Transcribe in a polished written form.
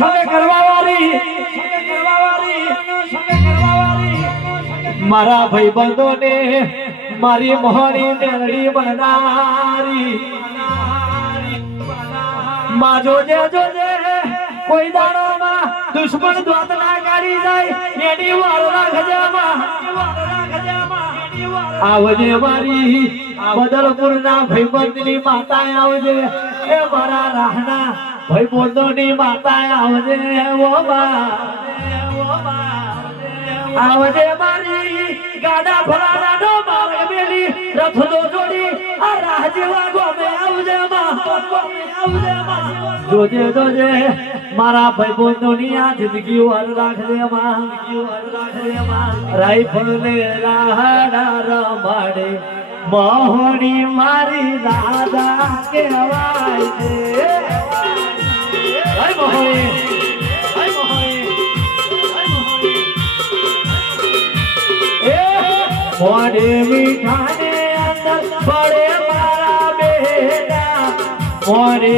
સંગ કરવા વાળી મારા ભાઈબંધોને મારી મોહની મેલડી બનનારી માં જોજે કોઈ દાડોમાં દુશ્મન દ્વાત ના કાઢી જાય એની વાર રાખજે માં આવજે મારી બદલપુર ના ભાઈબંધની માતા આવજે એ મારા રાહના ભાઈબંધોની માતા આવજે ઓ માં આવજે મારી ગાડા ભરાના નો માર્ગ મેલી રથ દો જોડી આ રાહ જેવા ગોમે આવજે માં જોજે મારા ભાઈબંધોની આ જિંદગી વાર રાખજે માં રાઈફલ ને રાહડા રમાડે મોહણી મારી દાદા કહેવાય છે મોડે મીઠાને અંદર પડે મારા બેટા મોડે